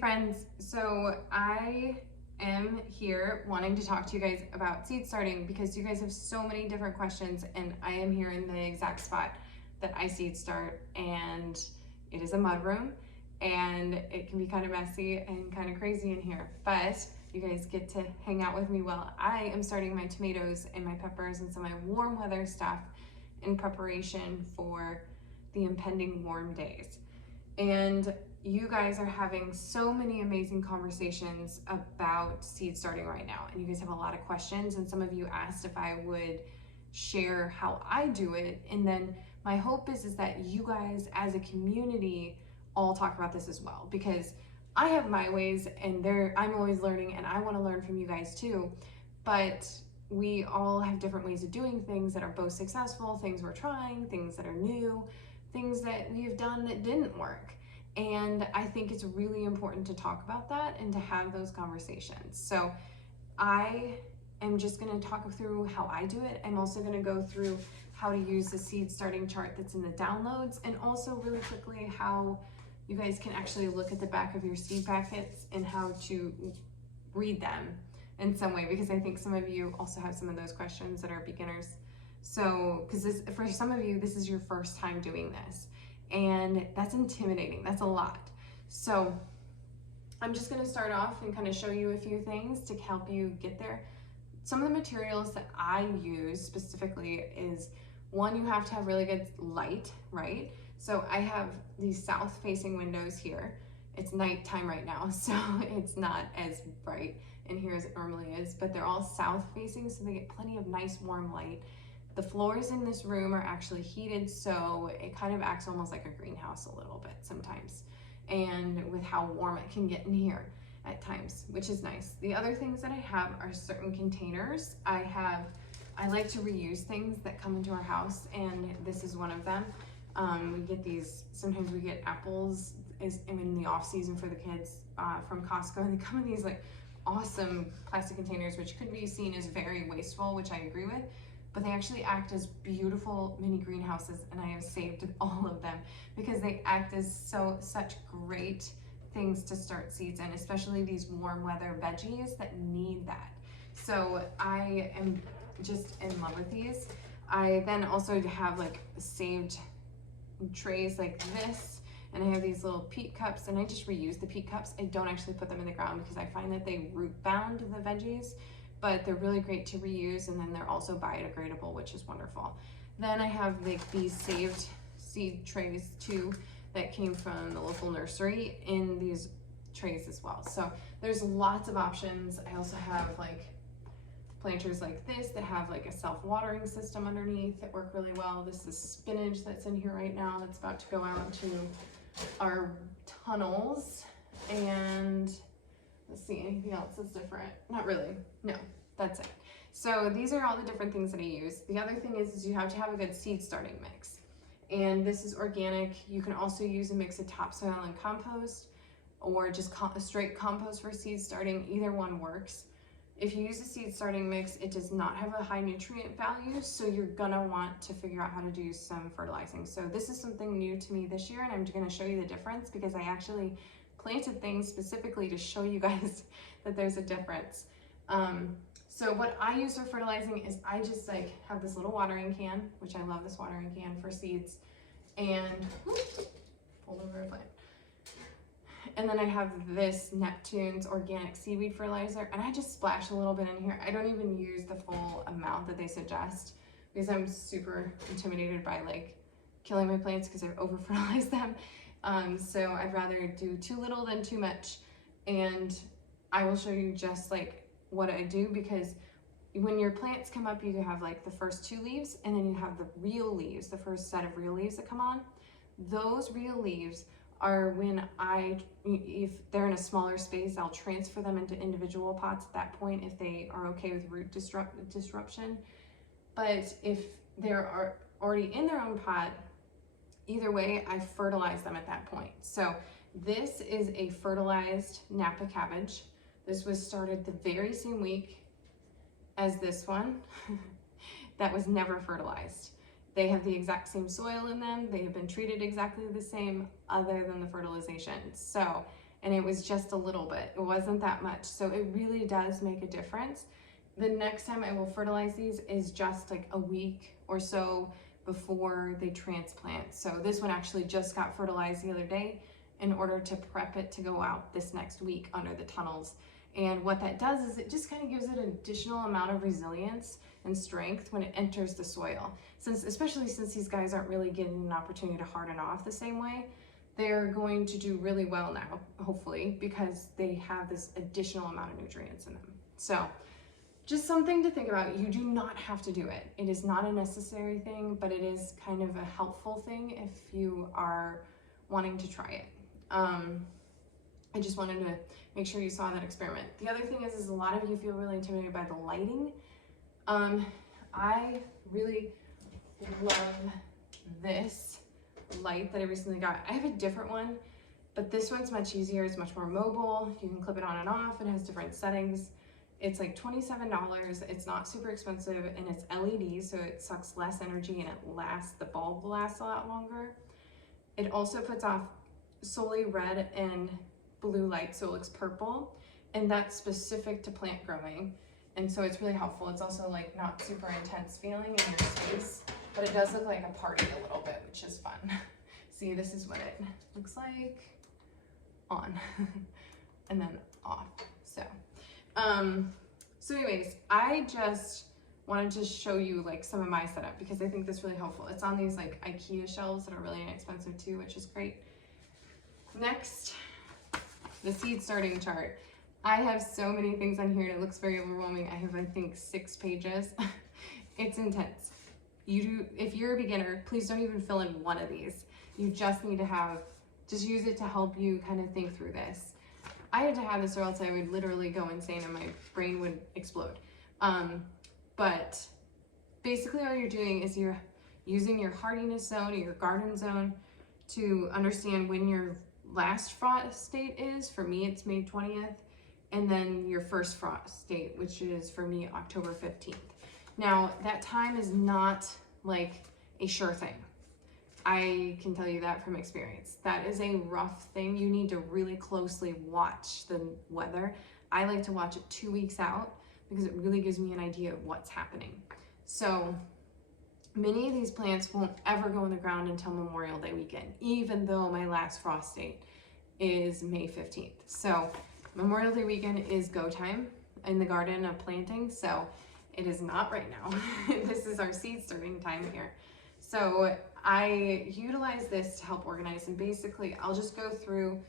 friends, so I am here wanting to talk to you guys about seed starting because you guys have so many different questions, and I am here in the exact spot that I seed start, and it is a mud room and it can be kind of messy and kind of crazy in here, but you guys get to hang out with me while I am starting my tomatoes and my peppers and some of my warm weather stuff in preparation for the impending warm days. And you guys are having so many amazing conversations about seed starting right now, and you guys have a lot of questions, and some of you asked if I would share how I do it. And then my hope is that you guys as a community all talk about this as well, because I have my ways and I'm always learning, and I want to learn from you guys too, but we all have different ways of doing things that are both successful, things we're trying, things that are new, things that we have done that didn't work. And I think it's really important to talk about that and to have those conversations. So I am just going to talk through how I do it. I'm also going to go through how to use the seed starting chart that's in the downloads, and also really quickly how you guys can actually look at the back of your seed packets and how to read them in some way, because I think some of you also have some of those questions that are beginners. So, because for some of you, this is your first time doing this, and that's intimidating, that's a lot. So I'm just gonna start off and kind of show you a few things to help you get there. Some of the materials that I use specifically is, one, you have to have really good light, right? So I have these south facing windows here. It's nighttime right now, so it's not as bright in here as it normally is, but they're all south facing, so they get plenty of nice warm light. The floors in this room are actually heated, so it kind of acts almost like a greenhouse a little bit sometimes, and with how warm it can get in here at times, which is nice. The other things that I have are certain containers. I like to reuse things that come into our house, and this is one of them. We get these, sometimes we get apples in the off season for the kids from Costco, and they come in these like awesome plastic containers, which could be seen as very wasteful, which I agree with, but they actually act as beautiful mini greenhouses, and I have saved all of them because they act as such great things to start seeds in, especially these warm weather veggies that need that. So I am just in love with these. I then also have like saved trays like this, and I have these little peat cups, and I just reuse the peat cups. I don't actually put them in the ground because I find that they root bound the veggies, but they're really great to reuse, and then they're also biodegradable, which is wonderful. Then I have like these saved seed trays too that came from the local nursery in these trays as well. So there's lots of options. I also have like planters like this that have like a self-watering system underneath that work really well. This is spinach that's in here right now that's about to go out to our tunnels. And let's see, anything else that's different? Not really, no, that's it. So these are all the different things that I use. The other thing is you have to have a good seed starting mix. And this is organic. You can also use a mix of topsoil and compost, or just straight compost for seed starting. Either one works. If you use a seed starting mix, it does not have a high nutrient value, so you're gonna want to figure out how to do some fertilizing. So this is something new to me this year, and I'm gonna show you the difference because I actually planted things specifically to show you guys that there's a difference. So what I use for fertilizing is I just like have this little watering can, which I love this watering can for seeds, and pulled over a plant. And then I have this Neptune's organic seaweed fertilizer, and I just splash a little bit in here. I don't even use the full amount that they suggest because I'm super intimidated by like killing my plants because I've over fertilized them. So I'd rather do too little than too much. And I will show you just like what I do, because when your plants come up, you have like the first 2 leaves, and then you have the real leaves, the first set of real leaves that come on. Those real leaves are when if they're in a smaller space, I'll transfer them into individual pots at that point if they are okay with root disruption. But if they're already in their own pot, either way, I fertilize them at that point. So this is a fertilized Napa cabbage. This was started the very same week as this one that was never fertilized. They have the exact same soil in them. They have been treated exactly the same other than the fertilization. So and it was just a little bit. It wasn't that much. So it really does make a difference. The next time I will fertilize these is just like a week or so before they transplant. So this one actually just got fertilized the other day in order to prep it to go out this next week under the tunnels. And what that does is it just kind of gives it an additional amount of resilience and strength when it enters the soil. Especially since these guys aren't really getting an opportunity to harden off the same way, they're going to do really well now, hopefully, because they have this additional amount of nutrients in them. So just something to think about. You do not have to do it. It is not a necessary thing, but it is kind of a helpful thing if you are wanting to try it. I just wanted to make sure you saw that experiment. The other thing is a lot of you feel really intimidated by the lighting. I really love this light that I recently got. I have a different one, but this one's much easier. It's much more mobile. You can clip it on and off. It has different settings. It's like $27. It's not super expensive, and it's LED, so it sucks less energy and it lasts, the bulb lasts a lot longer. It also puts off solely red and blue light, so it looks purple, and that's specific to plant growing. And so it's really helpful. It's also like not super intense feeling in your space, but it does look like a party a little bit, which is fun. See, this is what it looks like on and then off. So anyways, I just wanted to show you like some of my setup because I think that's really helpful. It's on these like IKEA shelves that are really inexpensive too, which is great. Next, the seed starting chart. I have so many things on here and it looks very overwhelming. I have, I think, 6 pages. It's intense. If you're a beginner, please don't even fill in one of these. You just need to just use it to help you kind of think through this. I had to have this or else I would literally go insane and my brain would explode. But basically all you're doing is you're using your hardiness zone or your garden zone to understand when your last frost date is. For me, it's May 20th. And then your first frost date, which is for me, October 15th. Now, that time is not like a sure thing. I can tell you that from experience. That is a rough thing. You need to really closely watch the weather. I like to watch it 2 weeks out because it really gives me an idea of what's happening. So many of these plants won't ever go in the ground until Memorial Day weekend, even though my last frost date is May 15th. So Memorial Day weekend is go time in the garden of planting. So it is not right now. This is our seed starting time here. So I utilize this to help organize, and basically I'll just go through,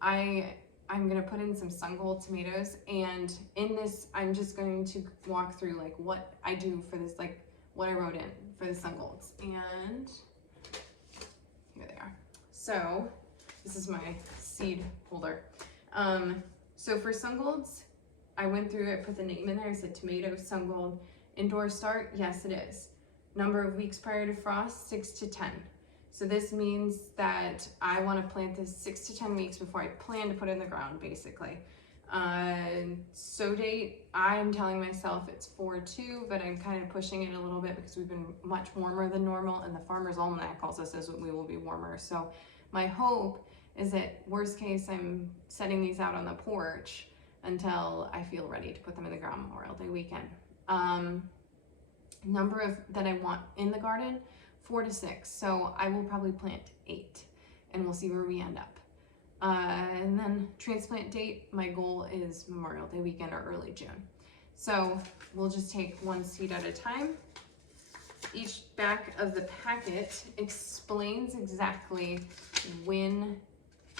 I'm gonna put in some sun gold tomatoes, and in this I'm just going to walk through like what I do for this, like what I wrote in for the sun golds, and here they are. So this is my seed holder. So for sun golds, I went through, I put the name in there, I said tomato, sun gold, indoor start, yes it is. Number of weeks prior to frost, 6 to 10. So this means that I want to plant this 6 to 10 weeks before I plan to put it in the ground, basically. Sow date, I'm telling myself it's 4/2, but I'm kind of pushing it a little bit because we've been much warmer than normal, and the Farmer's Almanac also says we will be warmer. So my hope is that worst case, I'm setting these out on the porch until I feel ready to put them in the ground Memorial Day weekend. Number of that I want in the garden, 4 to 6. So I will probably plant 8 and we'll see where we end up. And then transplant date, my goal is Memorial Day weekend or early June. So we'll just take one seed at a time. Each back of the packet explains exactly when,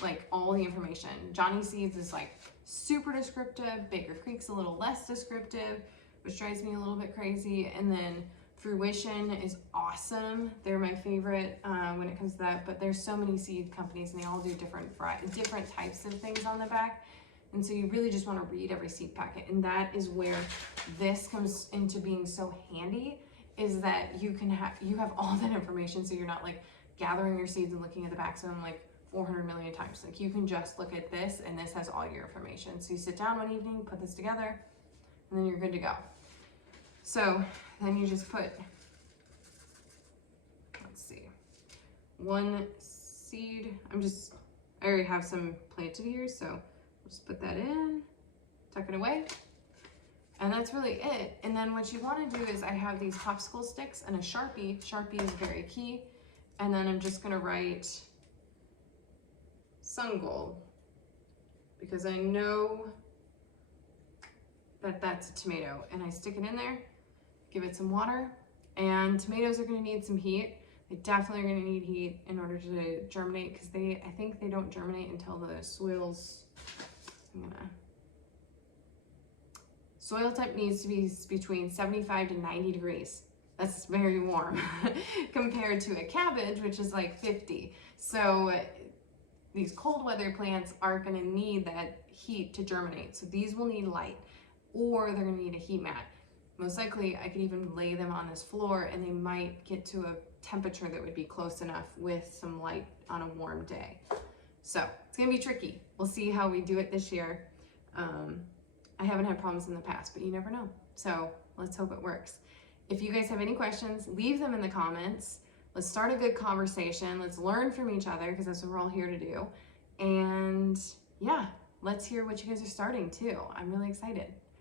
like all the information. Johnny Seeds is like super descriptive. Baker Creek's a little less descriptive, which drives me a little bit crazy. And then Fruition is awesome. They're my favorite when it comes to that, but there's so many seed companies and they all do different types of things on the back. And so you really just want to read every seed packet. And that is where this comes into being so handy, is that you have all that information. So you're not like gathering your seeds and looking at the backs of them like 400 million times. Like you can just look at this and this has all your information. So you sit down one evening, put this together, and then you're good to go. So then you just put, let's see, one seed. I already have some planted here, so we'll just put that in, tuck it away. And that's really it. And then what you want to do is I have these popsicle sticks and a Sharpie. Sharpie is very key. And then I'm just going to write Sun Gold because I know that that's a tomato. And I stick it in there, give it some water, and tomatoes are going to need some heat. They definitely are going to need heat in order to germinate because I think they don't germinate until the soil temp needs to be between 75 to 90 degrees. That's very warm compared to a cabbage, which is like 50. So these cold weather plants aren't going to need that heat to germinate. So these will need light, or they're going to need a heat mat. Most likely I could even lay them on this floor and they might get to a temperature that would be close enough with some light on a warm day. So it's gonna be tricky. We'll see how we do it this year. I haven't had problems in the past, but you never know. So let's hope it works. If you guys have any questions, leave them in the comments. Let's start a good conversation. Let's learn from each other because that's what we're all here to do. And yeah, let's hear what you guys are starting too. I'm really excited.